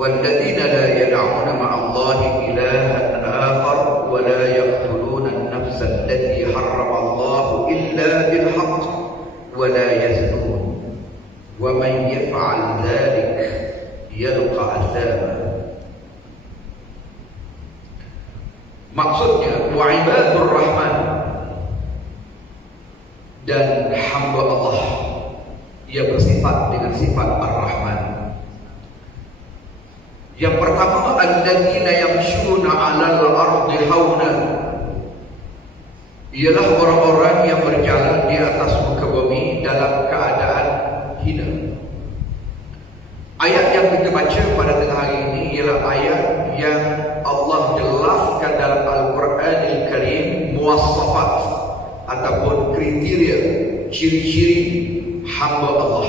والذين لا يدعون مع الله إلها آخر ولا يقتلون النفس التي حرم الله إلا بالحق ولا يزنون ومن يفعل ذلك يلقى عذابا. Maksudnya wa'ibadur rahman dan hamba Allah, ia bersifat dengan sifat ar-rahman. Yang pertama, alladzina yamshuna 'alal ardi hauna, ialah orang-orang yang berjalan di atas muka bumi dalam keadaan hina. Ayat yang kita baca pada tengah hari ini ialah ayat yang Allah jelaskan dalam Al-Quranil Karim muwassafat ataupun kriteria, ciri-ciri hamba Allah.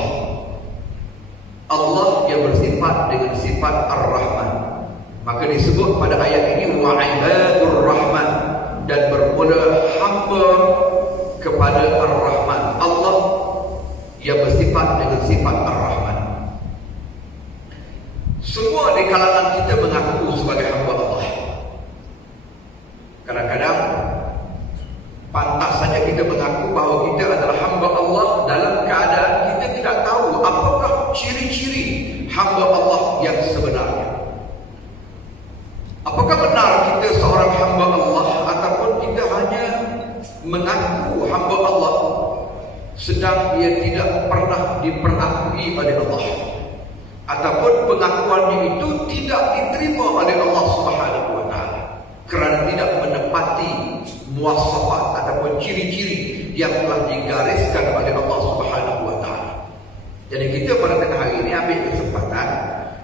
Allah yang bersifat dengan sifat Ar-Rahman, maka disebut pada ayat ini wa'ibadur rahman, dan bermula hamba kepada Ar-Rahman. Allah yang bersifat dengan sifat Ar-Rahman. Semua di kalangan kita mengaku sebagai hamba Allah. Kadang-kadang pantas saja kita mengaku bahawa kita adalah hamba Allah dalam keadaan kita tidak tahu apakah ciri-ciri hamba Allah yang sebenarnya. Apakah benar kita seorang hamba Allah, ataupun kita hanya mengaku hamba Allah sedang ia tidak pernah diperakui oleh Allah, ataupun pengakuannya itu tidak diterima oleh Allah Subhanahu wa taala kerana tidak menepati muwassafat ataupun ciri-ciri yang telah digariskan oleh Allah Subhanahu wa taala. Jadi kita pada tengah hari ini ambil kesempatan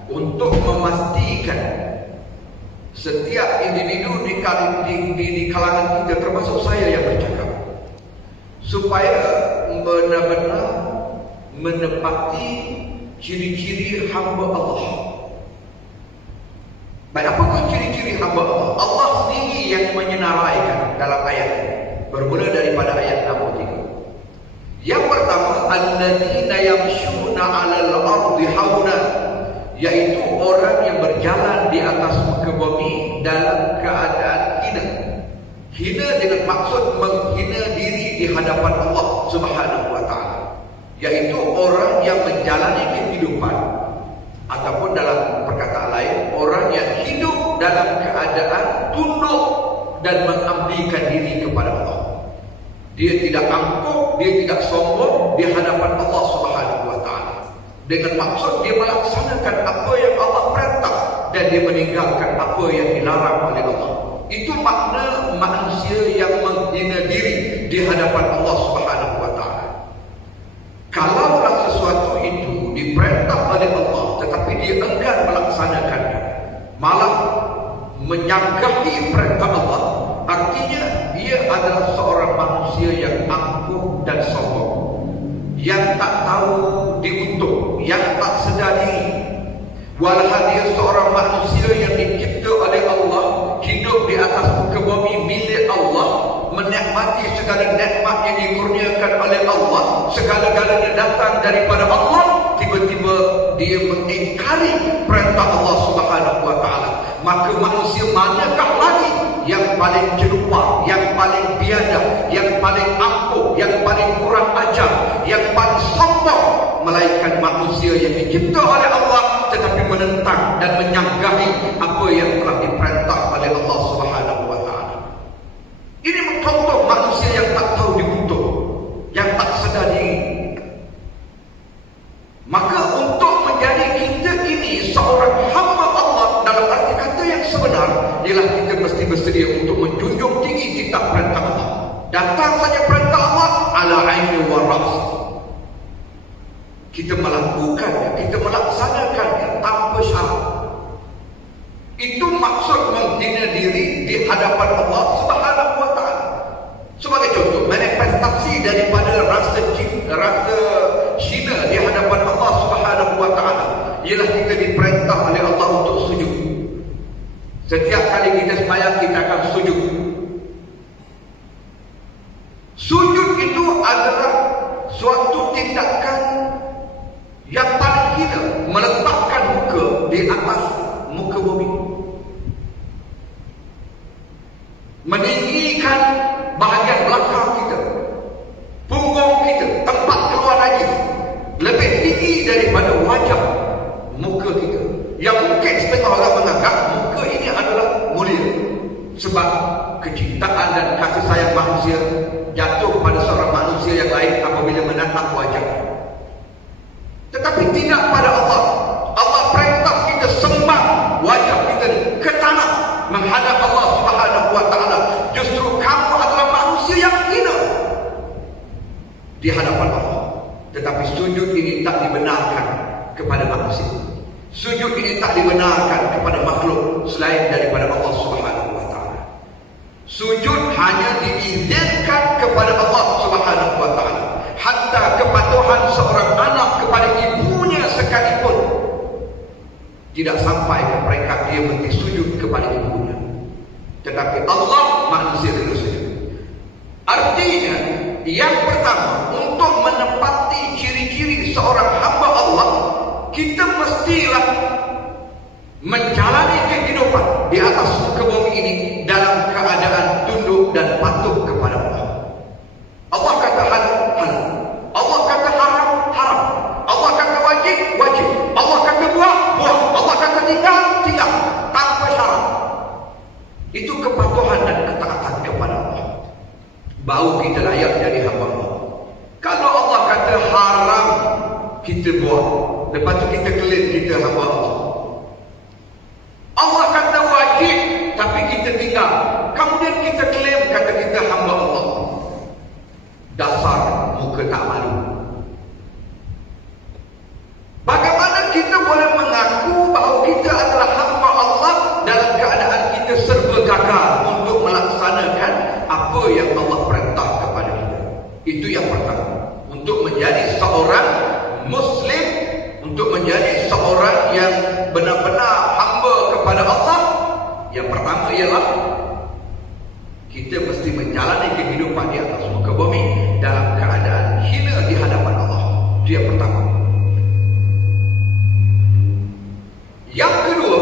untuk memastikan setiap individu di kalangan kita, termasuk saya yang bercakap, supaya benar-benar menepati ciri-ciri hamba Allah. Baik, apakah ciri-ciri hamba Allah? Allah sendiri yang menyenaraikan dalam ayat ini, bermula daripada ayat 63. Yang pertama, alladzina yamshuna 'alal ardi hauna, yaitu orang yang berjalan di atas muka bumi dalam keadaan hina. Hina dengan maksud menghina diri di hadapan Allah Subhanahu wa taala, yaitu orang yang menjalani kehidupan, ataupun dalam perkataan lain, orang yang hidup dalam keadaan tunduk dan mengabdikan diri kepada Allah. Dia tidak angkuh, dia tidak sombong di hadapan Allah Subhanahu wa taala, dengan maksud dia melaksanakan apa yang Allah perintah dan dia meninggalkan apa yang dilarang oleh Allah. Itu makna manusia yang menghina diri di hadapan Allah Subhanahu wa taala. Kalaulah sesuatu itu diperintah oleh Allah tetapi dia enggan melaksanakannya, malah menyanggahi perintah Allah, artinya dia adalah seorang manusia yang angkuh dan sombong, yang tak tahu diuntung, yang tak sedar diri. Walhal dia seorang manusia yang dicipta oleh Allah, hidup di atas muka bumi milik Allah, menikmati segala nikmat yang dikurniakan oleh Allah, segala-galanya datang daripada Allah, tiba-tiba dia mengingkari perintah Allah Subhanahu wa taala. Maka manusia manakah lagi yang paling celupa, yang paling biadab, yang paling angkuh, yang paling kurang ajar, yang paling sombong, melainkan manusia yang dicipta oleh Allah tetapi menentang dan menyanggahi apa yang telah diperintah oleh Allah Subhanahu wa taala. Ini contoh manusia yang tak tahu diuntung, yang tak sedar diri. Maka untuk menjadi kita ini seorang hamba Allah dalam arti kata yang sebenar, ialah kita mesti bersedia untuk menjunjung tinggi kitab perintah Allah. Datang saja perintah Allah, ala aini wa ras, kita melakukannya, kita melaksanakannya tanpa syarat. Itu maksud menghina diri di hadapan Allah Subhanahu wa taala. Sebagai contoh, manifestasi daripada rasa hina di hadapan Allah Subhanahu wa taala ialah kita diperintah oleh Allah untuk sujud. Setiap kali kita sembahyang, kita akan sujud. Sujud itu adalah suatu tindakan yang paling hina, meletakkan muka di atas bertindak pada Allah. Allah perintah kita sembah wajah kita ke tanah menghadap Allah Subhanahu wa taala. Justru kamu adalah manusia yang hina di hadapan Allah. Tetapi sujud ini tak dibenarkan kepada manusia. Sujud ini tak dibenarkan kepada makhluk selain daripada Allah Subhanahu wa taala. Sujud hanya diizinkan kepada Allah Subhanahu wa taala. Hatta kepatuhan seorang anak kepada ibunya sekalipun tidak sampai ke peringkat dia mesti sujud kepada ibunya. Tetapi Allah manusia tidak sujud. Artinya yang pertama, untuk menepati ciri-ciri seorang hamba Allah, kita mestilah menjalani kehidupan di atas muka bumi ini dalam keadaan tunduk dan patuh kepada Allah. Allah kata halal, halal. Allah kata haram, haram. Allah kata wajib, wajib. Allah kata buah, buah. Allah kata tinggal, tinggal. Tanpa syarat. Itu kepatuhan dan ketaatan kepada Allah. Baru kita layak jadi hamba Allah. Kalau Allah kata haram, kita buat. Lepas tu kita klaim kita hamba Allah. Allah kata wajib, tapi kita tinggal. Kemudian kita klaim kata kita hamba Allah. Dasar muka tak malu. Bagaimana kita boleh mengaku bahawa kita adalah hamba Allah dalam keadaan kita serba gagal untuk melaksanakan apa yang Allah perintah kepada kita? Itu yang pertama. Untuk menjadi seorang Muslim, untuk menjadi seorang yang benar-benar hamba kepada Allah, yang pertama ialah kita mesti menjalani kehidupan di atas muka bumi dalam keadaan hina di hadapan Allah. Itu yang pertama. Yang kedua,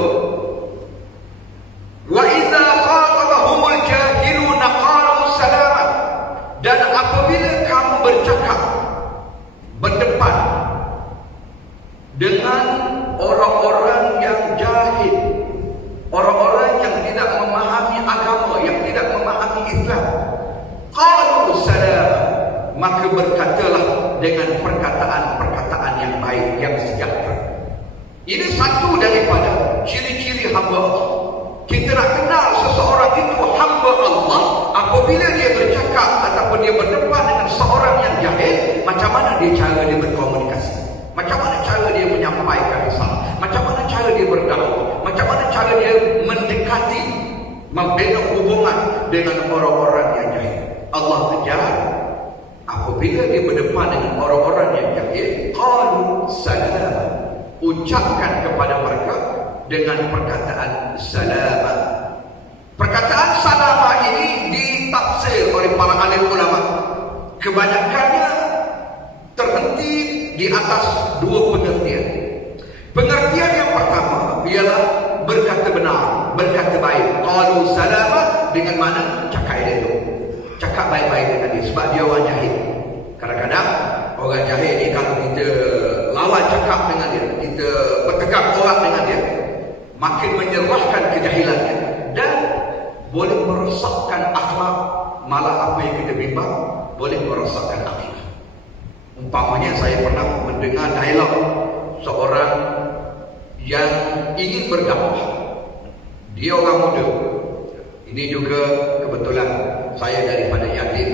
wa idza khatabahumul jahiluna qalu salama. Dan apabila kamu bercakap, berdepan dengan orang-orang yang jahil, orang-orang yang tidak memahami agama, yang tidak memahami Islam, qalu salam, maka berkatalah dengan perkataan-perkataan yang baik, yang sejahtera. Ini satu daripada ciri-ciri hamba Allah. Kita nak kenal seseorang itu hamba Allah apabila dia bercakap ataupun dia berdepan dengan seorang yang jahil, macam mana dia cara dia berkomunikasi, macam mana cara dia menyampaikan risalah, macam mana cara dia berdakwah, macam mana cara dia mendekati, membina hubungan dengan orang-orang yang jahil. Allah ajar apabila dia berdepan dengan orang-orang yang jahil, qalu salam, ucapkan kepada mereka dengan perkataan salama. Perkataan salama ini ditafsir oleh para alim ulama. Kebanyakannya terhenti di atas dua pengertian. Pengertian yang pertama ialah berkata benar, berkata baik. Qalu salama dengan mana? Cakap dia itu, cakap baik-baik dengan dia, sebab dia orang jahil. Kadang-kadang orang jahil ni kalau kita lawan cakap dengan dia, kita bertegak orang dengan dia, makin menyerahkan kejahilannya dan boleh merosakkan akhlak. Malah apa yang kita bimbang boleh merosakkan akidah. Umpamanya saya pernah mendengar dialog seorang yang ingin berdakwah. Dia orang muda. Ini juga kebetulan saya daripada Yatim.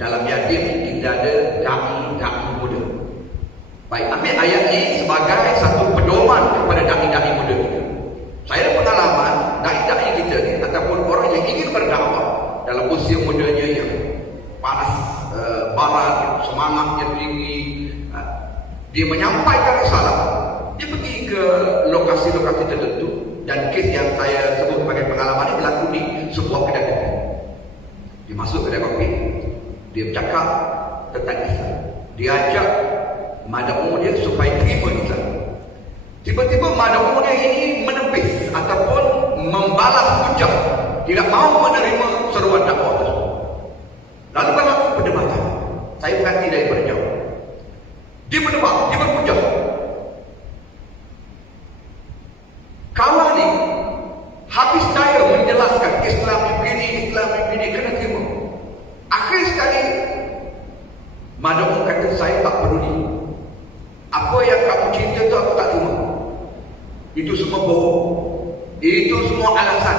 Dalam Yatim kita ada dai muda. Baik, ambil ayat ini sebagai satu pedoman kepada dai muda kita. Saya ada pengalaman dai kita ni ataupun orang yang ingin berdakwah dalam usia mudanya yang panas barat, semangatnya tinggi, dia menyampaikan risalah, dia pergi ke lokasi-lokasi tertentu, dan kes yang saya sebut sebagai pengalaman ini berlaku di sebuah kedai kopi. Dia masuk kedai kopi, dia bercakap tentang Islam, dia ajak madam dia supaya terima Islam. Tiba-tiba madam dia ini menepis ataupun membalas hujah, tidak mahu menerima seruan dakwah tersebut. Lalu berlaku perdebatan. Saya perhati daripada jauh. Dia berdebat, dia berhujah. Kawan ni habis daya menjelaskan Islam begini, Islam begini, kena terima. Akhir sekali madam kata, saya tak peduli apa yang kamu cerita Itu semua bohong. Itu semua alasan.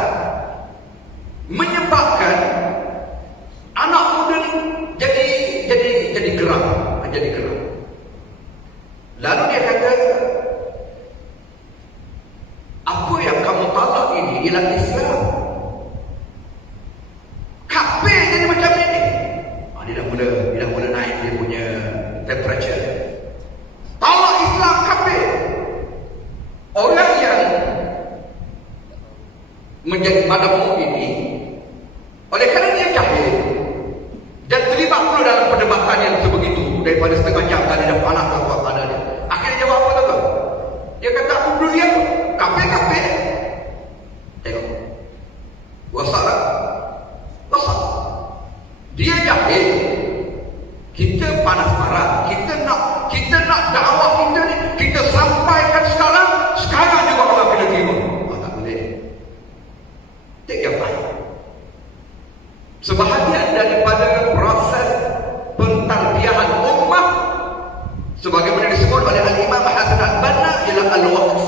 Menyebabkan anak muda ni jadi geram. Lalu dia kata, apa yang kamu talak ini ialah Islam. Kafir jadi macam ini. Dia dah mula naik dia punya temperature. Talak Islam kafir. Orang yang menjadi madam ini, oleh kerana dia jahil dan terlibat pula dalam perdebatan yang sebegitu, daripada setengah jam tadi dah panas tak pada dia. Akhirnya jawab apa tu? Dia kata, aku dulu dia kafir. Tengok. Wasalah. Dia jahil. Kita panas marah. Kita nak dakwah kita ni, kita sampaikan sekarang juga orang kena terima. Tak boleh. Tak yang baik. Sebahagian daripada proses pentarbiyahan ummah, sebagaimana disebut oleh Al-Imam Hasan Al-Banna, ialah al-waqt.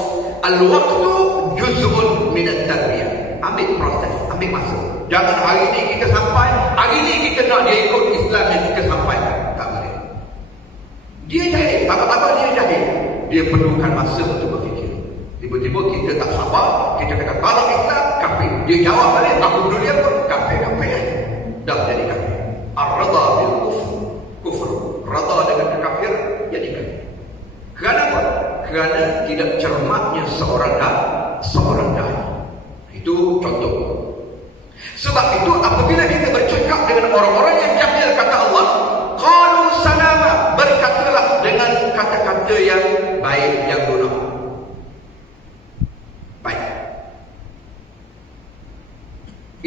Al-waqtu juz'un min at-tarbiyah. Ambil proses, ambil masa. Jangan hari ni kita sampai, hari ni kita nak dia ikut Islam yang kita sampaikan. Tak boleh. Dia jahil, apa-apa dia jahil. Dia perlukan masa untuk berfikir. Tiba-tiba kita tak sabar, kita kata talak Islam, kafir. Dia jawab balik, aku dulu dia pun kafir. Dah jadi kafir. Ar-radha bil kufr. Radha dengan kafir jadi kafir. Kenapa? Kerana tidak cermatnya seorang dai. Itu contoh. Sebab itu apabila kita bercakap dengan orang-orang yang jahil, kata Allah, qalu salama, berkatalah dengan kata-kata yang baik, yang guna. Baik.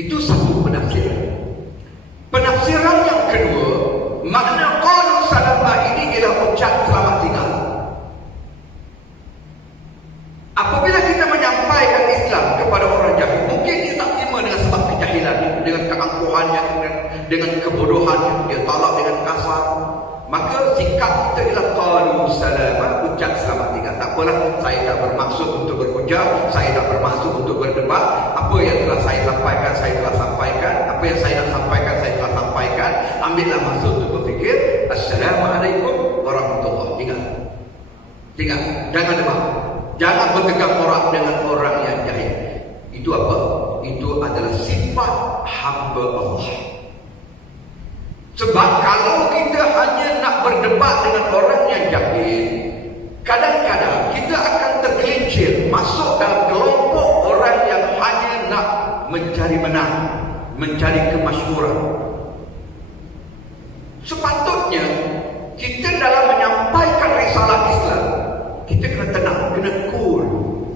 Itu satu penafsiran. Penafsiran yang kedua, makna qalu salama ini ialah ucap selamat tinggal. Apabila kita menyampaikan Islam kepada orang jahil, mungkin dia tak terima dengan sebab kejahilannya, dengan keangkuhannya, dengan kebodohannya, dia talak dengan kasar. Maka sikap kita ialah qalu salama, ucap selamat tinggal. Tak apalah, saya tak bermaksud untuk berhujah, saya tak bermaksud untuk berdebat. Apa yang telah saya sampaikan, saya telah sampaikan. Apa yang saya nak sampaikan, saya telah sampaikan. Ambillah masa untuk berfikir. Assalamualaikum warahmatullahi. Tinggal. Jangan debat. Jangan bertegang orang dengan orang yang jahil. Itu apa? Itu adalah sifat hamba Allah. Sebab kalau kita hanya nak berdebat dengan orang yang jahil, kadang-kadang kita akan tergelincir masuk dalam kelompok orang yang hanya nak mencari menang, mencari kemasyhuran. Sepatutnya kita dalam menyampaikan risalah Islam, kita kena tenang, kena cool,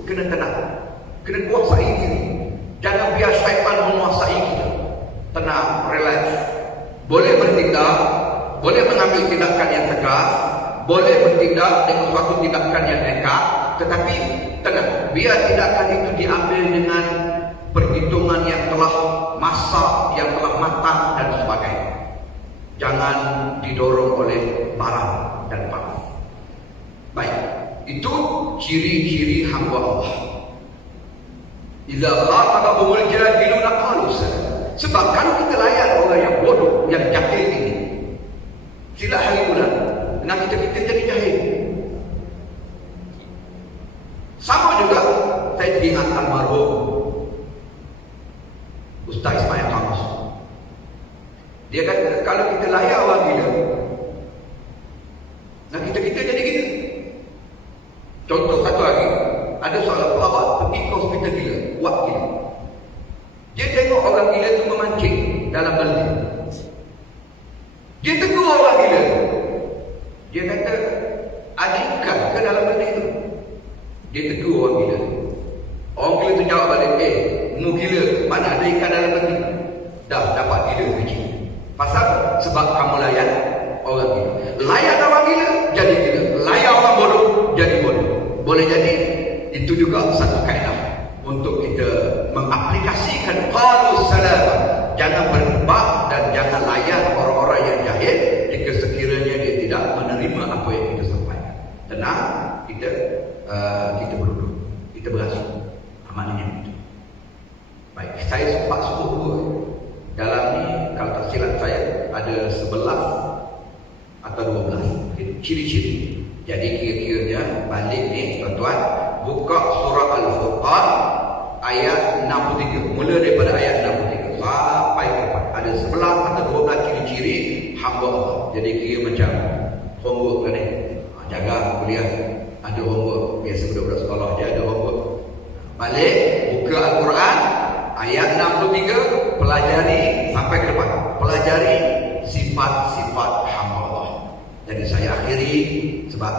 kena tenang, kena kuasai diri. Jangan biar syaitan menguasai kita. Tenang, relax. Boleh bertindak, boleh mengambil tindakan yang tegas, boleh bertindak dengan suatu tindakan yang nekat, tetapi tenang. Biar tindakan itu diambil dengan perhitungan yang telah masak, yang telah matang dan sebagainya. Jangan didorong oleh barang dan panas. Baik. Itu ciri-ciri hamba Allah. Idza khatabahumul jahiluna qalu salam. Sebab kalau kita layan orang yang bodoh, yang jahil ini, sila hari bulan dengan kita jadi jahil. Sama juga saya teringat almarhum Ustaz Ismail Hamis. Dia kata kalau kita layan orang gila, dan kita jadi gila. Contoh satu hari, ada seorang perawat pergi ke hospital gila, buat gila. Dia tengok orang gila itu memancing dalam baldi. Dia tegur orang gila. Dia kata, ada ikan ke dalam baldi itu? Dia tegur orang gila. Orang gila itu jawab balik, mu gila, mana ada ikan dalam baldi? Dah dapat gila biji. Pasal? Sebab kamu layan orang gila. Layan orang gila, jadi gila. Layan orang bodoh, jadi bodoh. Boleh jadi itu juga satu kaedah untuk kita mengaplikasikan qalu salam. Jangan berdebat dan jangan layan orang-orang yang jahil jika sekiranya dia tidak menerima apa yang kita sampaikan. Tenang, kita berduduk. kita berasuk. Maknanya begitu. Baik, saya sempat sebut dalam ni, kalau tak silap saya ada 11 atau 12 ciri-ciri. Jadi kira-kiranya balik ni tuan-tuan, buka surah Al-Furqan ayat 63, mula daripada ayat 63 sampai ke depan. Ada 11 atau 12 ciri-ciri hamba Allah. Jadi kira macam homework kan ni. Jaga kuliah, ada homework. Biasa budak-budak sekolah dia ada homework. Balik, buka Al-Quran ayat 63, pelajari sampai ke depan. Pelajari sifat-sifat hamba Allah. Jadi saya akhiri sebab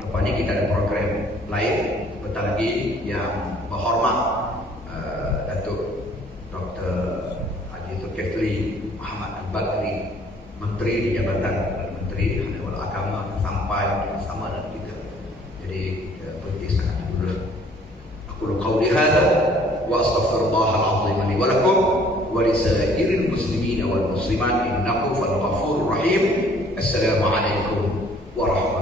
lepas ni kita ada program lain sebentar lagi yang berhormat Datuk Dr. Haji Zulkifli Muhammad Al-Bakri, Menteri di Jabatan Menteri Hal Agama sampai bersama dengan kita. Jadi penting sangat dulu. Aku qauli hadza wa astaghfirullahal azim li wa lakum wa li sa'iril muslimin wal muslimat innahu fal ghafurur rahim. Assalamualaikum warahmatullahi